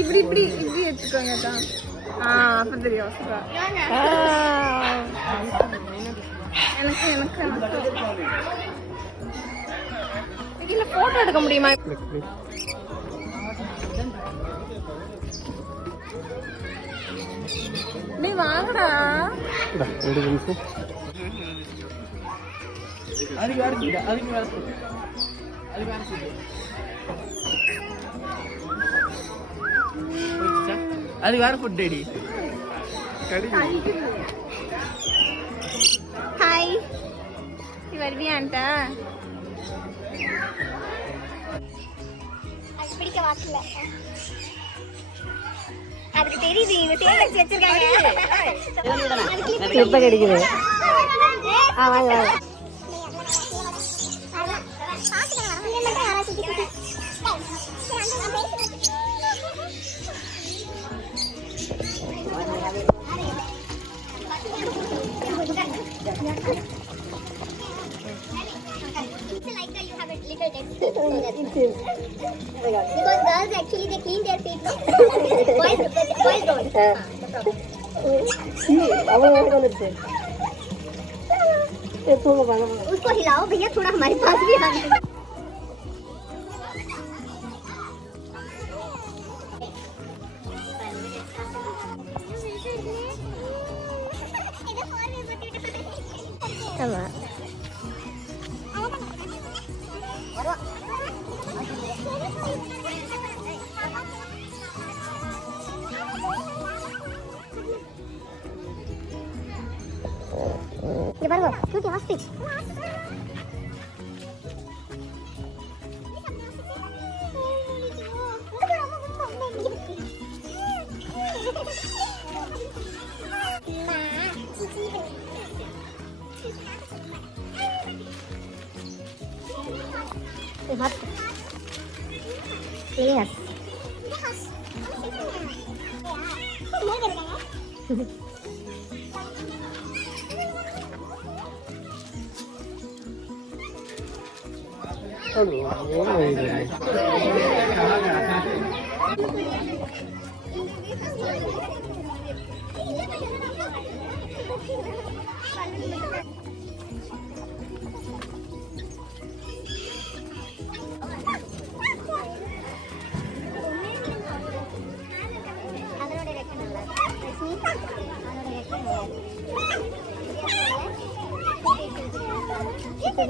இப்படி இப்படி இப்படி வச்சுக்கோங்க தான். அப்ப தெரியும். எனக்கு எனக்கு இதுல போட்டோ எடுக்க முடியுமா? நீ வாங்கடா. அதுக்கு வேற ஃபுட் டேடி. ஹாய், நீ வருவியான்ட்டா? அது பிடிக்க வாக்கல. அதுக்கு தெரியுது இவங்க தேடி வச்சிருக்காங்க. எப்ப கிடைக்குது? வாங்க வாங்க. Because girls actually they clean their feet, no? Boys don't. उसको हिलाओ भैया, थोड़ा हमारे पास भी आ जाए. ये बार क्यों हंसती? Yes. Kita